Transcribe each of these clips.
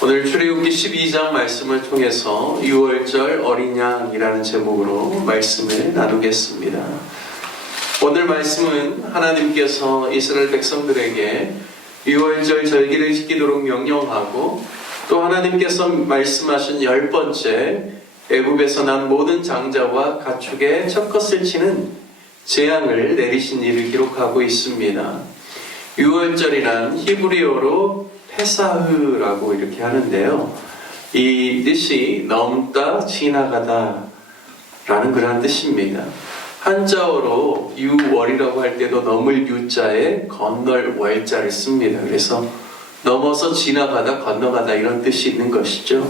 오늘 출애굽기 12장 말씀을 통해서 6월절 어린 양이라는 제목으로 말씀을 나누겠습니다. 오늘 말씀은 하나님께서 이스라엘 백성들에게 6월절 절기를 지키도록 명령하고 또 하나님께서 말씀하신 10번째 애굽에서 난 모든 장자와 가축의 첫것을 치는 재앙을 내리신 일을 기록하고 있습니다. 6월절이란 히브리어로 페사흐라고 이렇게 하는데요. 이 뜻이 넘다, 지나가다 라는 그런 뜻입니다. 한자어로 유월이라고 할 때도 넘을 유자에 건널 월자를 씁니다. 그래서 넘어서 지나가다, 건너가다 이런 뜻이 있는 것이죠.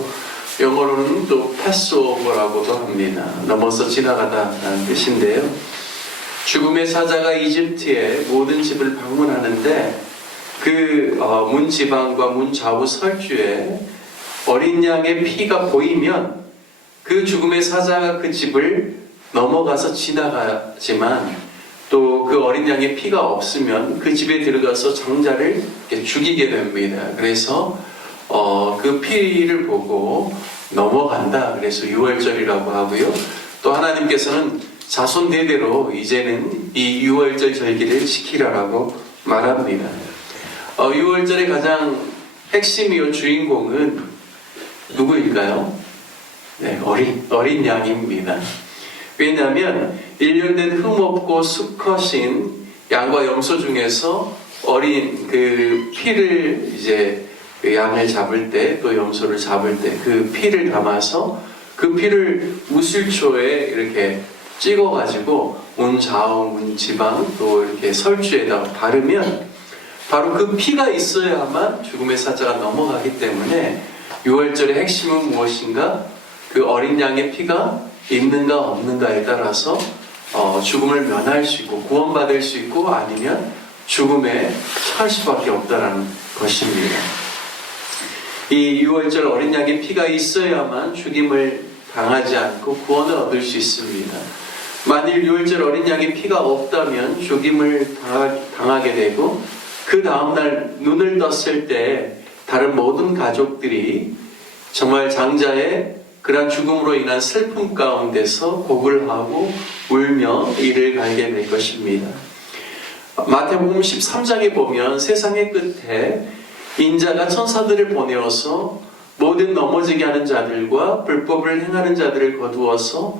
영어로는 또 패스오버라고도 합니다. 넘어서 지나가다 라는 뜻인데요. 죽음의 사자가 이집트의 모든 집을 방문하는데 그 문지방과 문좌우 설주에 어린 양의 피가 보이면 그 죽음의 사자가 그 집을 넘어가서 지나가지만 또 그 어린 양의 피가 없으면 그 집에 들어가서 장자를 죽이게 됩니다. 그래서 그 피를 보고 넘어간다. 그래서 6월절이라고 하고요. 또 하나님께서는 자손 대대로 이제는 이 6월절 절기를 지키라라고 말합니다. 6월절의 가장 핵심이요 주인공은 누구일까요? 네, 어린 양입니다. 왜냐하면 1년 된 흠없고 수컷인 양과 염소 중에서 어린 그 피를 이제 그 양을 잡을 때 또 염소를 잡을 때 그 피를 담아서 그 피를 무술초에 이렇게 찍어가지고 문좌우, 문지방 또 이렇게 설주에다 바르면 바로 그 피가 있어야만 죽음의 사자가 넘어가기 때문에 6월절의 핵심은 무엇인가? 그 어린 양의 피가 있는가 없는가에 따라서 죽음을 면할 수 있고 구원받을 수 있고 아니면 죽음에 처할 수밖에 없다는 것입니다. 이 6월절 어린 양의 피가 있어야만 죽임을 당하지 않고 구원을 얻을 수 있습니다. 만일 6월절 어린 양의 피가 없다면 죽임을 당하게 되고 그 다음날 눈을 떴을 때 다른 모든 가족들이 정말 장자의 그러한 죽음으로 인한 슬픔 가운데서 곡을 하고 울며 이를 갈게 될 것입니다. 마태복음 13장에 보면 세상의 끝에 인자가 천사들을 보내어서 모든 넘어지게 하는 자들과 불법을 행하는 자들을 거두어서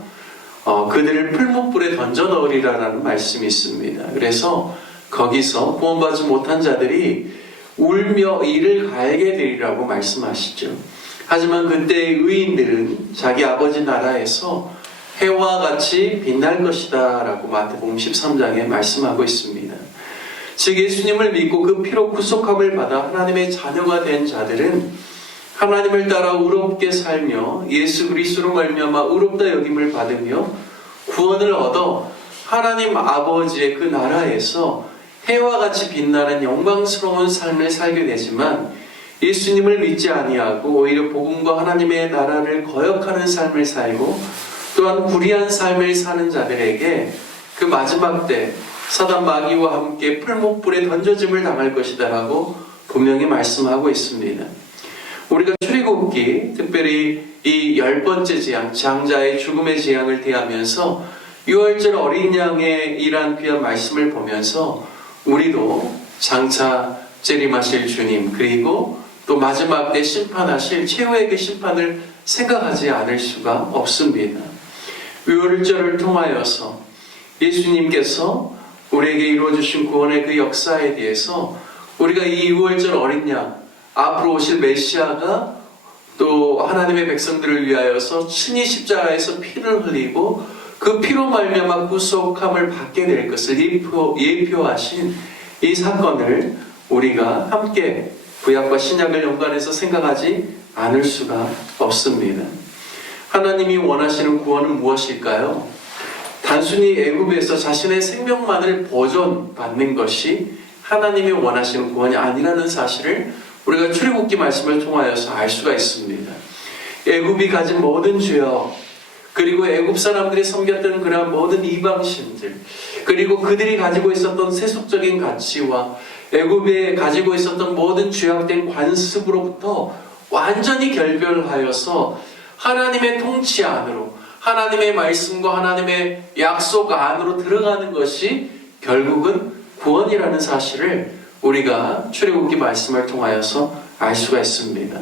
그들을 풀무불에 던져 넣으리라는 말씀이 있습니다. 그래서 거기서 구원받지 못한 자들이 울며 이를 갈게 되리라고 말씀하시죠. 하지만 그때의 의인들은 자기 아버지 나라에서 해와 같이 빛날 것이다 라고 마태복음 13장에 말씀하고 있습니다. 즉 예수님을 믿고 그 피로 구속함을 받아 하나님의 자녀가 된 자들은 하나님을 따라 의롭게 살며 예수 그리스도로 말미암아 의롭다 여김을 받으며 구원을 얻어 하나님 아버지의 그 나라에서 해와 같이 빛나는 영광스러운 삶을 살게 되지만 예수님을 믿지 아니하고 오히려 복음과 하나님의 나라를 거역하는 삶을 살고 또한 불의한 삶을 사는 자들에게 그 마지막 때 사단 마귀와 함께 풀목불에 던져짐을 당할 것이다 라고 분명히 말씀하고 있습니다. 우리가 출애굽기 특별히 이 10번째 재앙, 장자의 죽음의 재앙을 대하면서 6월절 어린 양의 이란 귀한 말씀을 보면서 우리도 장차 재림하실 주님 그리고 또 마지막 때 심판하실 최후의 그 심판을 생각하지 않을 수가 없습니다. 6월절을 통하여서 예수님께서 우리에게 이루어주신 구원의 그 역사에 대해서 우리가 이 6월절 어린 양 앞으로 오실 메시아가 또 하나님의 백성들을 위하여서 친히 십자가에서 피를 흘리고 그 피로 말미암아 구속함을 받게 될 것을 예표하신 이 사건을 우리가 함께 구약과 신약을 연관해서 생각하지 않을 수가 없습니다. 하나님이 원하시는 구원은 무엇일까요? 단순히 애굽에서 자신의 생명만을 보존받는 것이 하나님이 원하시는 구원이 아니라는 사실을 우리가 출애굽기 말씀을 통하여서 알 수가 있습니다. 애굽이 가진 모든 죄악 그리고 애굽 사람들이 섬겼던 그러한 모든 이방신들 그리고 그들이 가지고 있었던 세속적인 가치와 애굽에 가지고 있었던 모든 죄악된 관습으로부터 완전히 결별하여서 하나님의 통치 안으로, 하나님의 말씀과 하나님의 약속 안으로 들어가는 것이 결국은 구원이라는 사실을 우리가 출애굽기 말씀을 통하여서 알 수가 있습니다.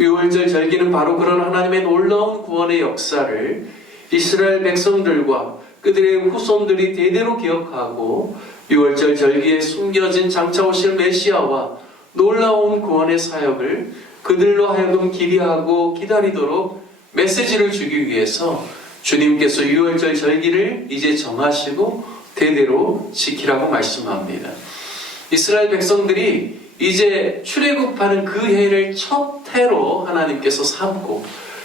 유월절 절기는 바로 그런 하나님의 놀라운 구원의 역사를 이스라엘 백성들과 그들의 후손들이 대대로 기억하고 유월절 절기에 숨겨진 장차 오실 메시아와 놀라운 구원의 사역을 그들로 하여금 기대하고 기다리도록 메시지를 주기 위해서 주님께서 유월절 절기를 이제 정하시고 대대로 지키라고 말씀합니다. 이스라엘 백성들이 이제 출애굽하는 그 해를 첫 해로 하나님께서 삼고,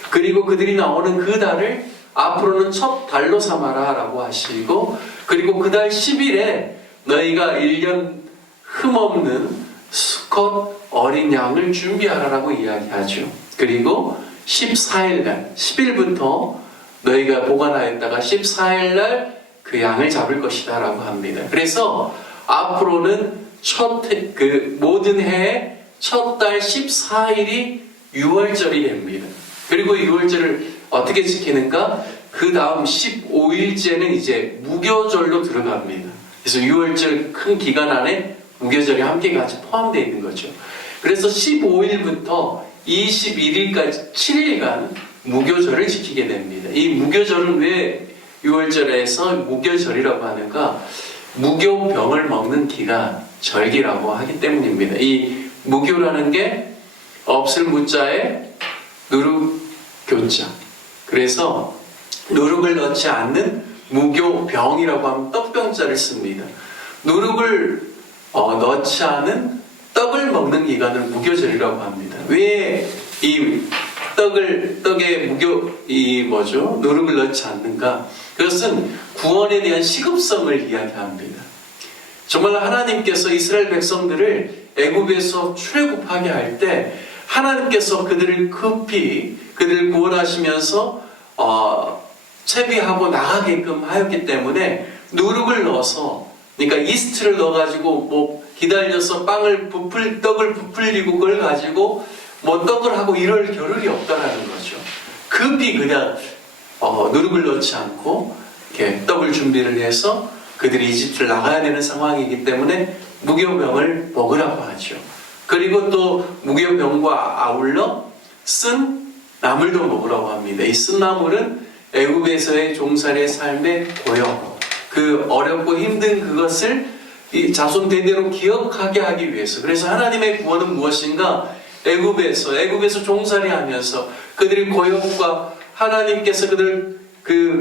그리고 그들이 나오는 그 달을 앞으로는 첫 달로 삼아라 라고 하시고, 그리고 그 달 10일에 너희가 1년 흠없는 수컷 어린 양을 준비하라라고 이야기하죠. 그리고 14일날 10일부터 너희가 보관하였다가 14일날 그 양을 잡을 것이다 라고 합니다. 그래서 앞으로는 모든 해의 첫 달 14일이 유월절이 됩니다. 그리고 유월절을 어떻게 지키는가? 그 다음 15일째는 이제 무교절로 들어갑니다. 그래서 유월절 큰 기간 안에 무교절이 함께 같이 포함되어 있는 거죠. 그래서 15일부터 21일까지 7일간 무교절을 지키게 됩니다. 이 무교절은 왜 유월절에서 무교절이라고 하는가? 무교병을 먹는 기간, 절기라고 하기 때문입니다. 이 무교라는 게 없을 무자에 누룩교자. 그래서 누룩을 넣지 않는 무교병이라고 하면 떡병자를 씁니다. 누룩을 넣지 않은 떡을 먹는 기간을 무교절이라고 합니다. 왜 이 떡에 누룩을 넣지 않는가? 그것은 구원에 대한 시급성을 이야기합니다. 정말 하나님께서 이스라엘 백성들을 애굽에서 출애굽하게 할 때 하나님께서 그들을 급히 그들을 구원하시면서 채비하고 나가게끔 하였기 때문에 누룩을 넣어서, 그러니까 이스트를 넣어가지고 기다려서 떡을 부풀리고 그걸 가지고 떡을 하고 이럴 겨를이 없다라는 거죠. 급히 그냥 누룩을 넣지 않고 이렇게 떡을 준비를 해서 그들이 이집트를 나가야 되는 상황이기 때문에 무교병을 먹으라고 하죠. 그리고 또 무교병과 아울러 쓴 나물도 먹으라고 합니다. 이 쓴 나물은 애굽에서의 종살이의 삶의 고역, 그 어렵고 힘든 그것을 이 자손 대대로 기억하게 하기 위해서. 그래서 하나님의 구원은 무엇인가? 애굽에서 종살이하면서 그들의 고역과 하나님께서 그들을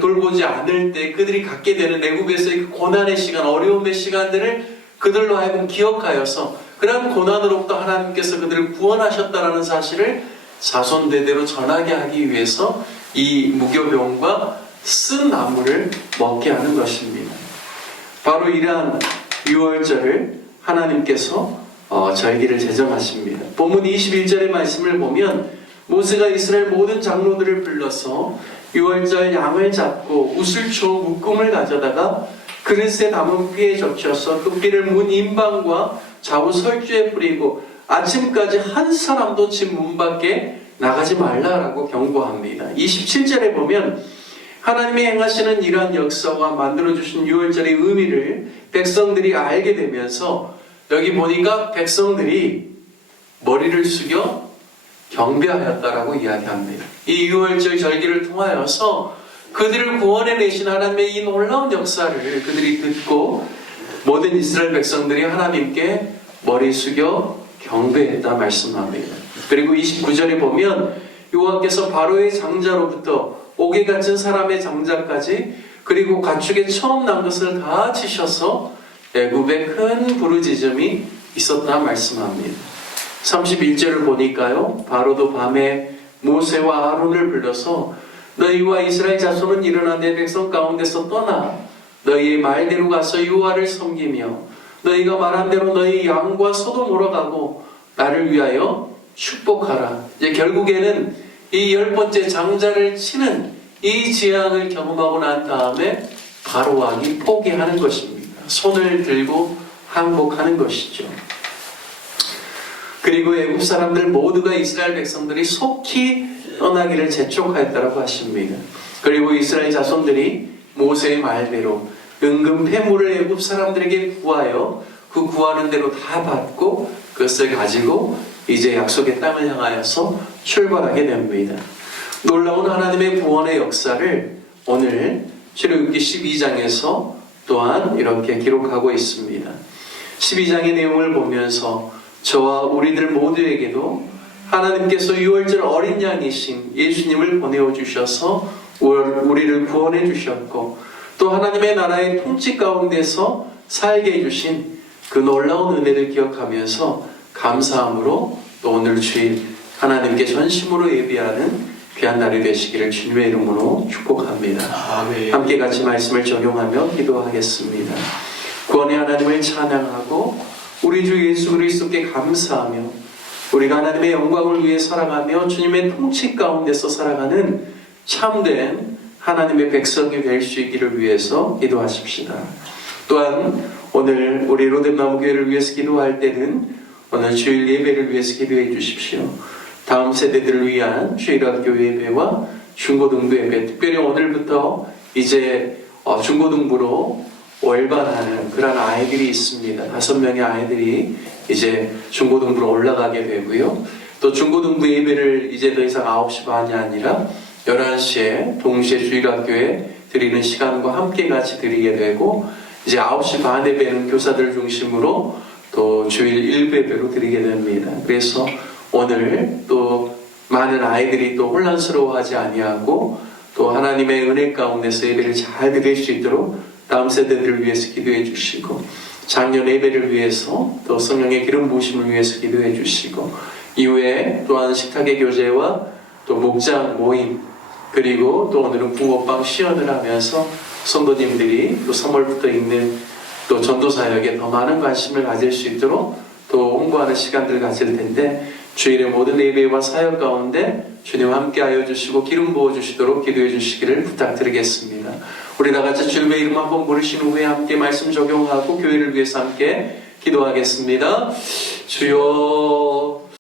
돌보지 않을 때 그들이 갖게 되는 애굽에서의 그 고난의 시간, 어려움의 시간들을 그들로 하여금 기억하여서 그런 고난으로부터 하나님께서 그들을 구원하셨다는 사실을 자손 대대로 전하게 하기 위해서 이 무교병과 쓴 나물을 먹게 하는 것입니다. 바로 이러한 유월절을 하나님께서 절기를 제정하십니다. 본문 21절의 말씀을 보면 모세가 이스라엘 모든 장로들을 불러서 유월절 양을 잡고 우슬초 묶음을 가져다가 그릇에 담은 피에 적셔서 그 피를 문 인방과 좌우 설주에 뿌리고 아침까지 한 사람도 집 문 밖에 나가지 말라라고 경고합니다. 27절에 보면 하나님이 행하시는 이러한 역사와 만들어주신 유월절의 의미를 백성들이 알게 되면서 여기 보니까 백성들이 머리를 숙여 경배하였다라고 이야기합니다. 이 유월절 절기를 통하여서 그들을 구원해 내신 하나님의 이 놀라운 역사를 그들이 듣고 모든 이스라엘 백성들이 하나님께 머리 숙여 경배했다 말씀합니다. 그리고 29절에 보면 여호와께서 바로의 장자로부터 옥에 갇힌 사람의 장자까지 그리고 가축의 처음 난 것을 다 치셔서 애굽에 큰 부르짖음이 있었다 말씀합니다. 31절을 보니까요, 바로도 밤에 모세와 아론을 불러서 너희와 이스라엘 자손은 일어나 내 백성 가운데서 떠나 너희의 말대로 가서 여호와를 섬기며 너희가 말한 대로 너희 양과 소도 몰아가고 나를 위하여 축복하라. 이제 결국에는 이 10번째 장자를 치는 이 재앙을 경험하고 난 다음에 바로 왕이 포기하는 것입니다. 손을 들고 항복하는 것이죠. 그리고 애굽 사람들 모두가 이스라엘 백성들이 속히 떠나기를 재촉하였다고 하십니다. 그리고 이스라엘 자손들이 모세의 말대로 은금 패물을 애굽 사람들에게 구하여 그 구하는 대로 다 받고 그것을 가지고 이제 약속의 땅을 향하여서 출발하게 됩니다. 놀라운 하나님의 구원의 역사를 오늘 출애굽기 12장에서 또한 이렇게 기록하고 있습니다. 12장의 내용을 보면서 저와 우리들 모두에게도 하나님께서 유월절 어린 양이신 예수님을 보내어 주셔서 우리를 구원해 주셨고 또 하나님의 나라의 통치 가운데서 살게 해주신 그 놀라운 은혜를 기억하면서 감사함으로 또 오늘 주일 하나님께 전심으로 예비하는 귀한 날이 되시기를 주님의 이름으로 축복합니다. 아멘. 함께 같이 말씀을 적용하며 기도하겠습니다. 구원의 하나님을 찬양하고 우리 주 예수 그리스도께 감사하며 우리가 하나님의 영광을 위해 살아가며 주님의 통치 가운데서 살아가는 참된 하나님의 백성이 될 수 있기를 위해서 기도하십시다. 또한 오늘 우리 로뎀나무교회를 위해서 기도할 때는 오늘 주일 예배를 위해서 기도해 주십시오. 다음 세대들을 위한 주일학교 예배와 중고등부 예배, 특별히 오늘부터 이제 중고등부로 월반하는 그런 아이들이 있습니다. 5명의 아이들이 이제 중고등부로 올라가게 되고요. 또 중고등부 예배를 이제 더 이상 9시 반이 아니라 11시에 동시에 주일학교에 드리는 시간과 함께 같이 드리게 되고 이제 9시 반 예배는 교사들 중심으로 또 주일 1예배로 드리게 됩니다. 그래서 오늘 또 많은 아이들이 또 혼란스러워하지 아니하고 또 하나님의 은혜 가운데서 예배를 잘 드릴 수 있도록 다음 세대들을 위해서 기도해 주시고 작년 예배를 위해서 또 성령의 기름 부으심을 위해서 기도해 주시고 이후에 또한 식탁의 교제와 또 목장 모임 그리고 또 오늘은 붕어빵 시연을 하면서 성도님들이 또 3월부터 있는 또 전도사역에 더 많은 관심을 가질 수 있도록 또 홍보하는 시간들을 가질 텐데 주일의 모든 예배와 사역 가운데 주님 함께하여 주시고 기름 부어주시도록 기도해 주시기를 부탁드리겠습니다. 우리 다같이 주님의 이름 한번 부르신 후에 함께 말씀 적용하고 교회를 위해서 함께 기도하겠습니다. 주여